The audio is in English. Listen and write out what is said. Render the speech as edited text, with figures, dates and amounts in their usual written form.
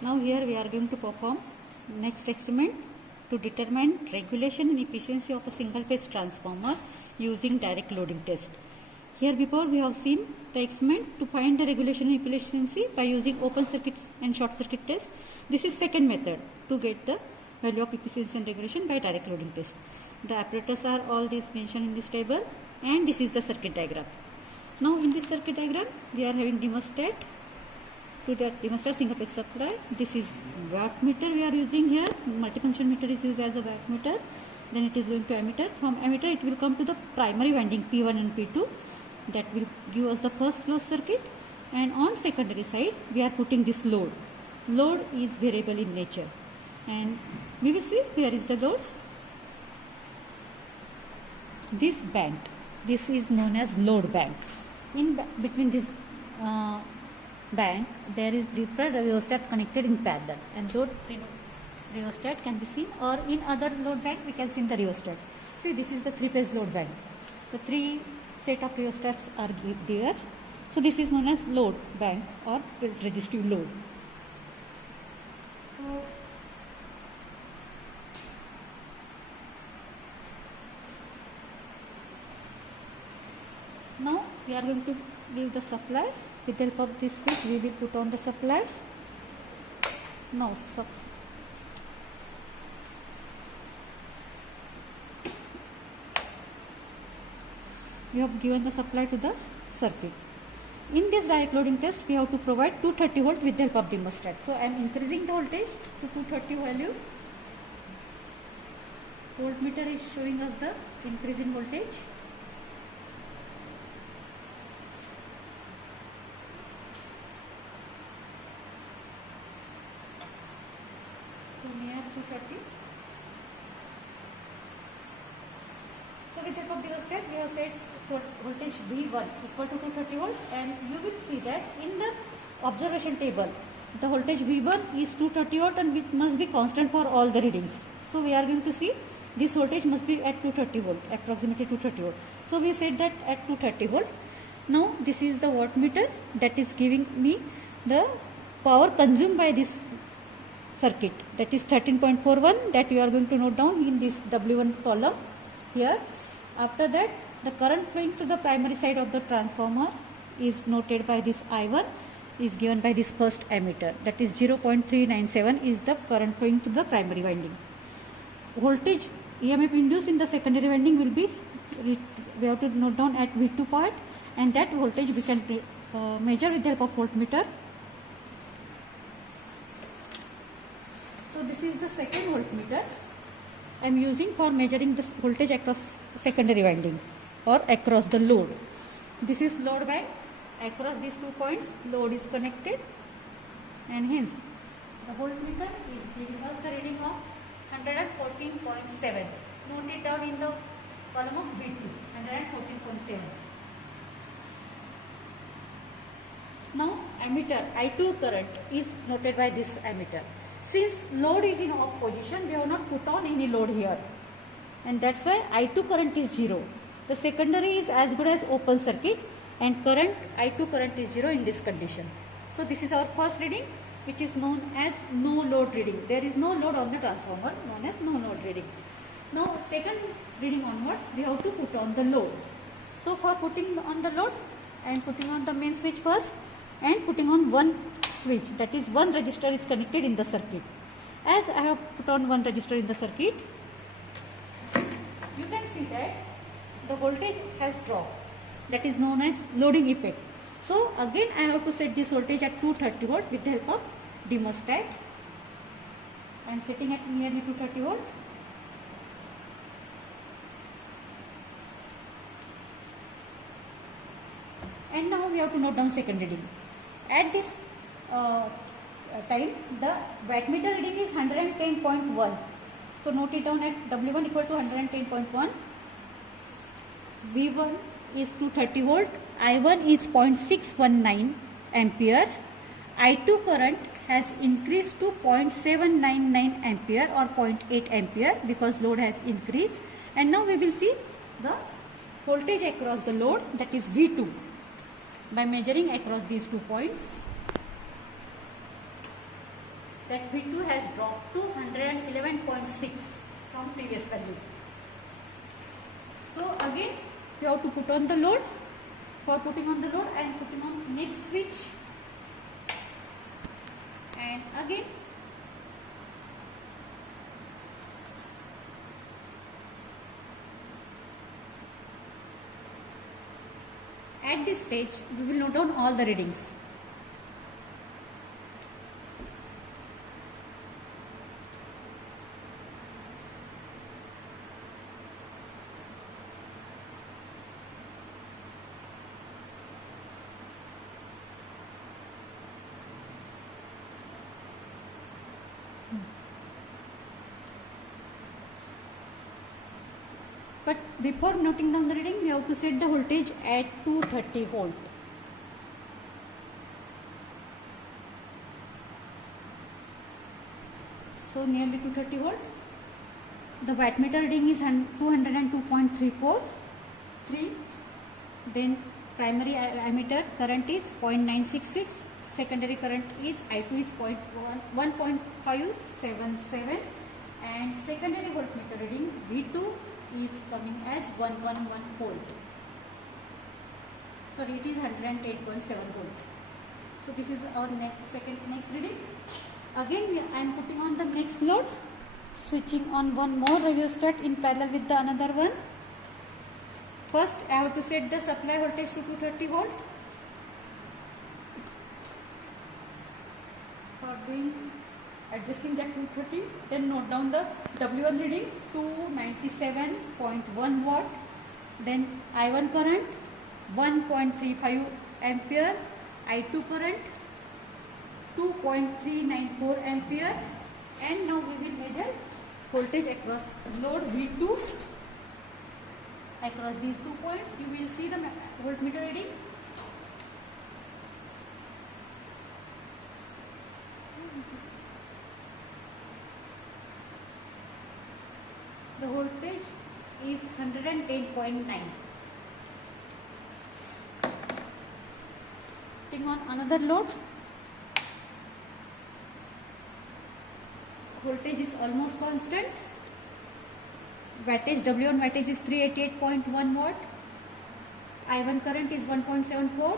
Now here we are going to perform next experiment to determine regulation and efficiency of a single phase transformer using direct loading test. Here before we have seen the experiment to find the regulation and efficiency by using open circuits and short circuit test. This is second method to get the value of efficiency and regulation by direct loading test. The apparatus are all these mentioned in this table, and this is the circuit diagram. Now in this circuit diagram we are having thermostat. To that thermostat single phase supply. This is wattmeter we are using here. Multifunction meter is used as a wattmeter. Then it is going to ammeter. From ammeter it will come to the primary winding P1 and P2. That will give us the first closed circuit. And on secondary side we are putting this load. Load is variable in nature. And we will see where is the load. This bank. This is known as load bank. In between this bank there is different rheostat connected in parallel, and load rheostat can be seen, or in other load bank we can see the rheostat. See, this is the three phase load bank. The three set of rheostats are there. So this is known as load bank or resistive load. So now we are going to give the supply. With the help of this switch we will put on the supply. Now we have given the supply to the circuit. In this direct loading test we have to provide 230 volt with the help of thermostat. So I am increasing the voltage to 230 value. Voltmeter is showing us the increase in voltage. Near 230. So with the help of thermostat we have set voltage V1 equal to 230 volt, and you will see that in the observation table the voltage V1 is 230 volt and it must be constant for all the readings. So we are going to see this voltage must be at 230 volt, approximately 230 volt. So we set that at 230 volt. Now this is the wattmeter that is giving me the power consumed by this circuit, that is 13.41, that you are going to note down in this W1 column here. After that the current flowing to the primary side of the transformer is noted by this I1, is given by this first ammeter, that is 0.397 is the current flowing to the primary winding. Voltage EMF induced in the secondary winding will be, we have to note down at V2 part, and that voltage we can measure with the help of voltmeter. So this is the second voltmeter I am using for measuring the voltage across secondary winding or across the load. This is load bank. Across these 2 points load is connected, and hence the voltmeter is giving us the reading of 114.7. Note it down in the column of V2, 114.7. Now ammeter I2 current is noted by this ammeter. Since load is in off position, we have not put on any load here, and that's why I2 current is 0. The secondary is as good as open circuit, and current I2 current is 0 in this condition. So this is our first reading, which is known as no load reading. There is no load on the transformer, known as no load reading. Now second reading onwards we have to put on the load. So for putting on the load, I am putting on the main switch first and putting on one switch, that is one resistor is connected in the circuit. As I have put on one resistor in the circuit, you can see that the voltage has dropped, that is known as loading effect. So again I have to set this voltage at 230 volt with the help of thermostat. I am setting at nearly 230 volt. And now we have to note down second reading. At this time the wattmeter reading is 110.1. So note it down at W1 equal to 110.1. V1 is 230 volt. I1 is 0.619 ampere. I2 current has increased to 0.799 ampere or 0.8 ampere because load has increased. And now we will see the voltage across the load, that is V2, by measuring across these 2 points. that V2 has dropped to 111.6 from previous value. So again you have to put on the load. For putting on the load, I am putting on next switch, and again at this stage we will note down all the readings. But before noting down the reading, we have to set the voltage at 230 volt. So nearly 230 volt. The wattmeter reading is 202.343. Then primary ammeter current is 0.966. Secondary current is I2 is 1.577, and secondary voltmeter reading V2 is coming as 111 volt. Sorry, it is 108.7 volt. So this is our next reading. Again I am putting on the next load, switching on one more rheostat in parallel with the another one. First I have to set the supply voltage to 230 volt. For doing adjusting that 230, then note down the W1 reading 297.1 watt, then I1 current 1.35 ampere, I2 current 2.394 ampere, and now we will measure voltage across load V2 across these 2 points. You will see the voltmeter reading. The voltage is 110.9. Putting on another load, voltage is almost constant. Wattage, W1 wattage is 388.1 watt. I1 current is 1.74.